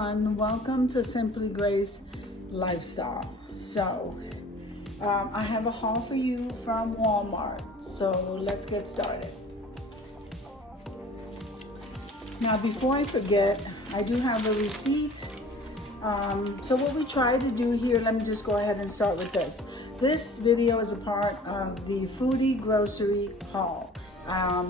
everyone, welcome to Simply Grace Lifestyle. So I have a haul for you from Walmart, so let's get started. Now before I forget, I do have a receipt. So what we try to do here, let me just go ahead and start with this. This video is a part of the FOODIE grocery haul.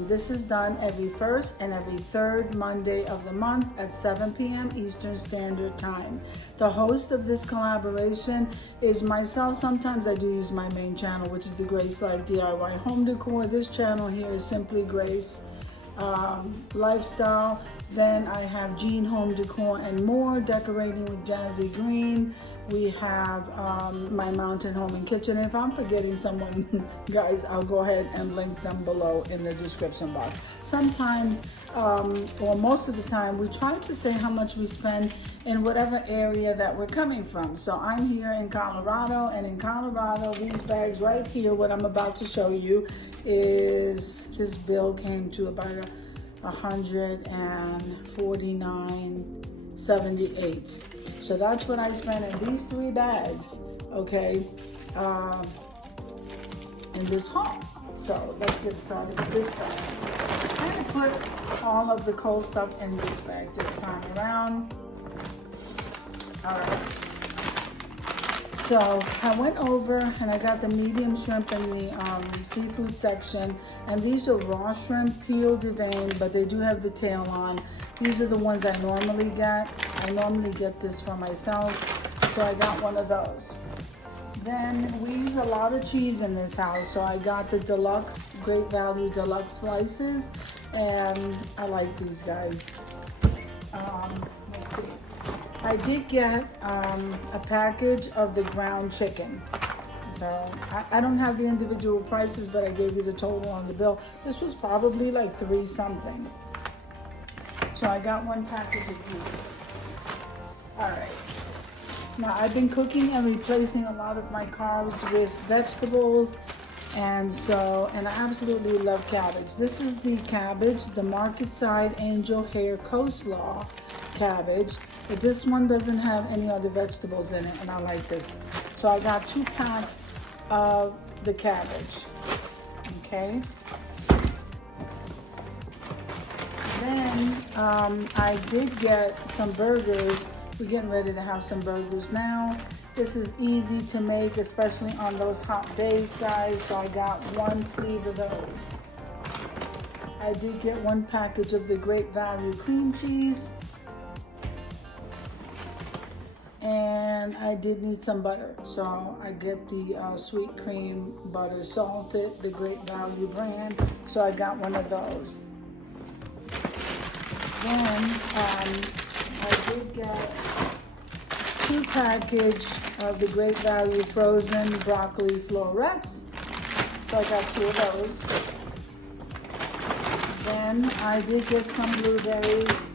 This is done every first and every third Monday of the month at 7 p.m. Eastern Standard Time. The host of this collaboration is myself. Sometimes I do use my main channel, which is the Grace Life DIY Home Decor. This channel here is Simply Grace Lifestyle. Then I have Jean Home Decor and More, Decorating with Jazzy Green. We have my Mountain Home and Kitchen. And if I'm forgetting someone, guys, I'll go ahead and link them below in the description box. Sometimes, or most of the time, we try to say how much we spend in whatever area that we're coming from. So I'm here in Colorado, and in Colorado, these bags right here, what I'm about to show you is, this bill came to about $149.78. So that's what I spent in these 3 bags, okay, in this haul. So let's get started with this bag. I'm going to put all of the cold stuff in this bag this time around. All right. So I went over and I got the medium shrimp in the seafood section, and these are raw shrimp, peeled, deveined, but they do have the tail on. These are the ones I normally get. I normally get this for myself, so I got one of those. Then we use a lot of cheese in this house, so I got the deluxe, Great Value deluxe slices, and I like these guys. Let's see. I did get a package of the ground chicken. So I don't have the individual prices, but I gave you the total on the bill. This was probably like $3 something. So I got one package of these. All right. Now I've been cooking and replacing a lot of my carbs with vegetables. And I absolutely love cabbage. This is the cabbage, the Market Side Angel Hair Coleslaw cabbage. But this one doesn't have any other vegetables in it, and I like this. So I got 2 packs of the cabbage. Okay. Then I did get some burgers. We're getting ready to have some burgers now. This is easy to make, especially on those hot days, guys. So I got 1 sleeve of those. I did get 1 package of the Great Value cream cheese. And I did need some butter. So I get the sweet cream butter salted, the Great Value brand. So I got 1 of those. Then I did get 2 package of the Great Value frozen broccoli florets. So I got 2 of those. Then I did get some blueberries.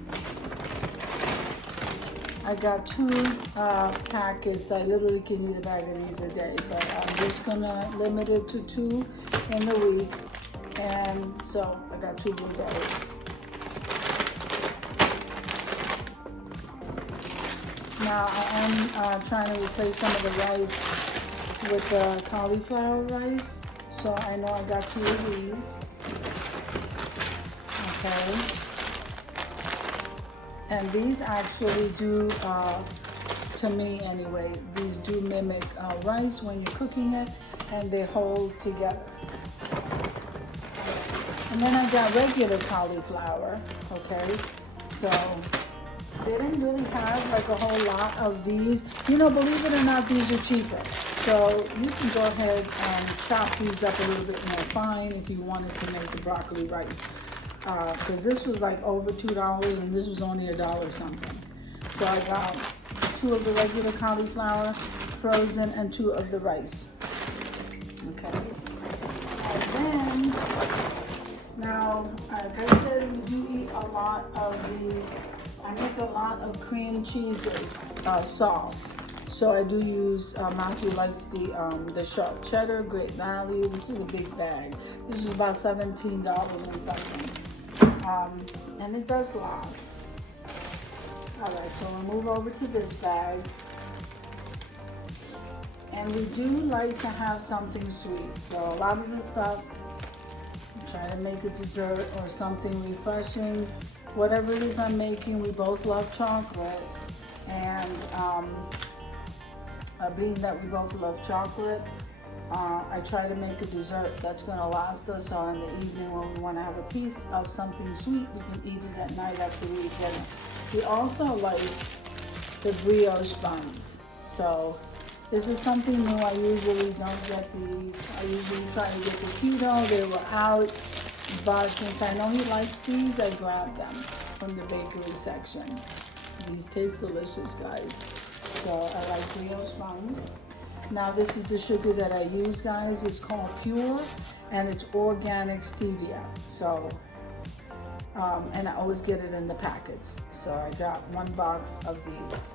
I got 2 packets. I literally can eat a bag of these a day, but I'm just gonna limit it to 2 in the week. And so I got 2 blueberries. Now I am trying to replace some of the rice with the cauliflower rice. So I know I got 2 of these. Okay. And these actually do, to me anyway, these do mimic rice when you're cooking it, and they hold together. And then I got regular cauliflower, okay? So they didn't really have like a whole lot of these. You know, believe it or not, these are cheaper. So you can go ahead and chop these up a little bit more fine if you wanted to make the broccoli rice. Because this was like over $2 and this was only $1 something. So I got 2 of the regular cauliflower frozen and 2 of the rice. Okay. And then, now, like I said, we do eat a lot of I make a lot of cream cheeses sauce. So I do use, Matthew likes the sharp cheddar, Great Value. This is a big bag. This is about $17 and something. And it does last. All right, so we'll move over to this bag. And we do like to have something sweet. So a lot of the stuff, try to make a dessert or something refreshing. Whatever it is I'm making, we both love chocolate. And being that we both love chocolate, I try to make a dessert that's gonna last us. So in the evening when we wanna have a piece of something sweet, we can eat it at night after we eat dinner. He also likes the brioche buns. So this is something new. I usually don't get these. I usually try to get the keto. They were out. But since I know he likes these, I grabbed them from the bakery section. These taste delicious, guys. So I like brioche buns. Now this is the sugar that I use, guys. It's called Pure, and it's organic stevia. So, and I always get it in the packets. So I got 1 box of these.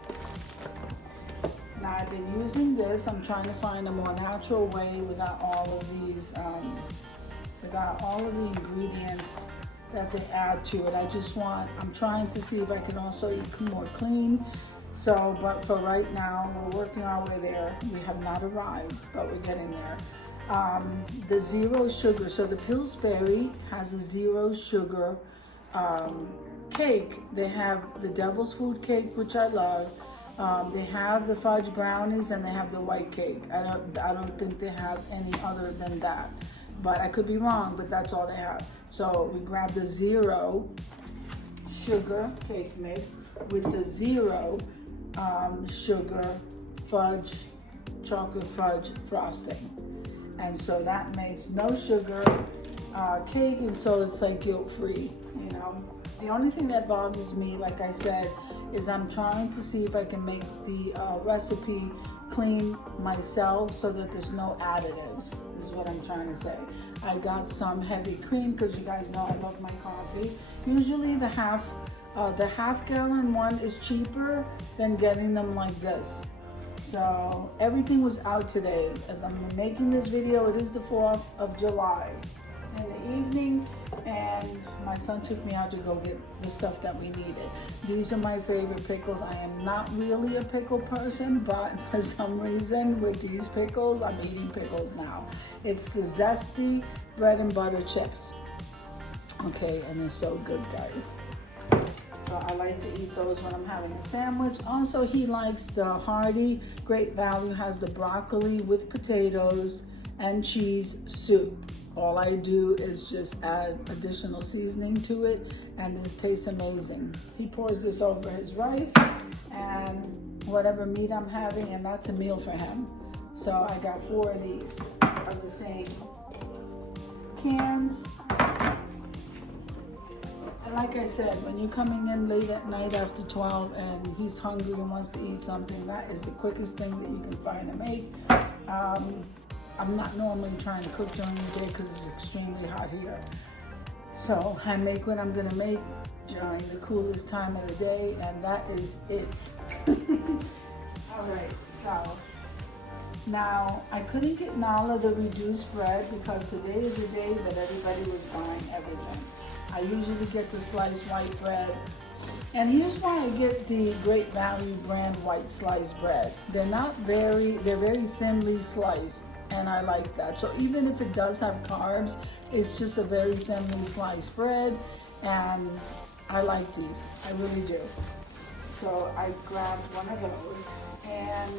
Now I've been using this. I'm trying to find a more natural way without all of these, without all of the ingredients that they add to it. I'm trying to see if I can also eat more clean. So, but for right now, we're working our way there. We have not arrived, but we're getting there. The 0 sugar, so the Pillsbury has a 0 sugar cake. They have the Devil's Food cake, which I love. They have the fudge brownies and they have the white cake. I don't think they have any other than that, but I could be wrong, but that's all they have. So we grabbed the 0 sugar cake mix with the 0 sugar fudge, chocolate fudge frosting. And so that makes no sugar cake, and so it's like guilt-free, you know. The only thing that bothers me, like I said, is I'm trying to see if I can make the recipe clean myself so that there's no additives, is what I'm trying to say. I got some heavy cream because you guys know I love my coffee. Usually the half gallon one is cheaper than getting them like this. So everything was out today. As I'm making this video, it is the 4th of July in the evening, and my son took me out to go get the stuff that we needed. These are my favorite pickles. I am not really a pickle person, but for some reason with these pickles, I'm eating pickles now. It's the zesty bread and butter chips. Okay, and they're so good, guys. So I like to eat those when I'm having a sandwich. Also, he likes the hearty, Great Value has the broccoli with potatoes and cheese soup. All I do is just add additional seasoning to it, and this tastes amazing. He pours this over his rice and whatever meat I'm having, and that's a meal for him. So I got 4 of these of the same cans. And like I said, when you're coming in late at night after 12 and he's hungry and wants to eat something, that is the quickest thing that you can find to make. I'm not normally trying to cook during the day because it's extremely hot here. So I make what I'm gonna make during the coolest time of the day, and that is it. All right, so now I couldn't get Nala the reduced bread because today is the day that everybody was buying everything. I usually get the sliced white bread. And here's why I get the Great Value brand white sliced bread. They're very thinly sliced, and I like that. So even if it does have carbs, it's just a very thinly sliced bread, and I like these, I really do. So I grabbed one of those, and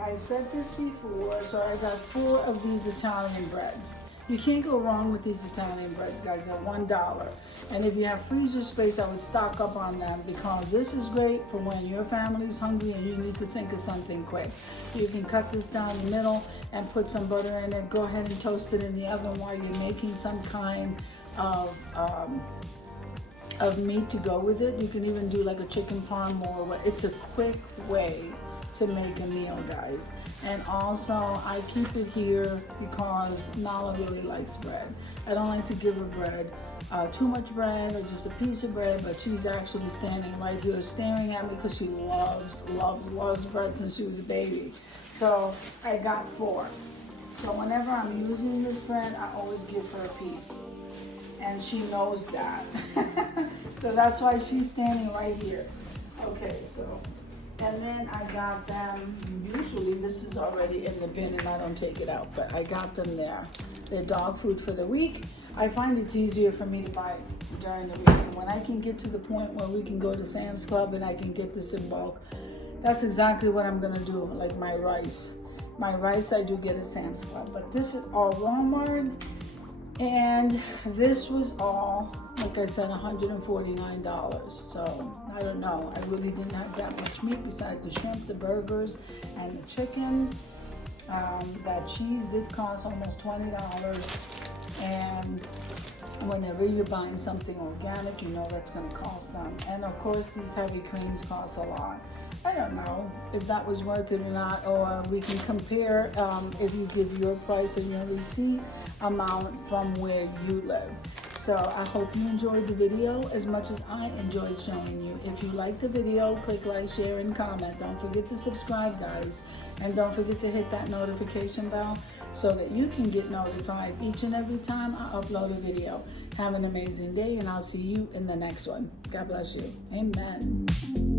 I've said this before, so I got 4 of these Italian breads. You can't go wrong with these Italian breads, guys. They're $1. And if you have freezer space, I would stock up on them because this is great for when your family's hungry and you need to think of something quick. You can cut this down the middle and put some butter in it. Go ahead and toast it in the oven while you're making some kind of meat to go with it. You can even do like a chicken parm or it's a quick way to make a meal, guys. And also I keep it here because Nala really likes bread. I don't like to give her bread, too much bread or just a piece of bread, but she's actually standing right here staring at me because she loves bread since she was a baby. So I got 4. So whenever I'm using this bread, I always give her a piece, and she knows that. So that's why she's standing right here. Okay, so, and then I got them, usually this is already in the bin and I don't take it out, but I got them there. They're dog food for the week. I find it's easier for me to buy during the week. And when I can get to the point where we can go to Sam's Club and I can get this in bulk, that's exactly what I'm gonna do, like my rice. My rice I do get at Sam's Club, but this is all Walmart. And this was all, like I said, $149. So I don't know. I really didn't have that much meat besides the shrimp, the burgers, and the chicken. That cheese did cost almost $20. And whenever you're buying something organic, you know that's going to cost some. And of course, these heavy creams cost a lot. I don't know if that was worth it or not, or we can compare if you give your price and your receipt amount from where you live. So I hope you enjoyed the video as much as I enjoyed showing you. If you like the video, click like, share, and comment. Don't forget to subscribe, guys. And don't forget to hit that notification bell so that you can get notified each and every time I upload a video. Have an amazing day, and I'll see you in the next one. God bless you. Amen.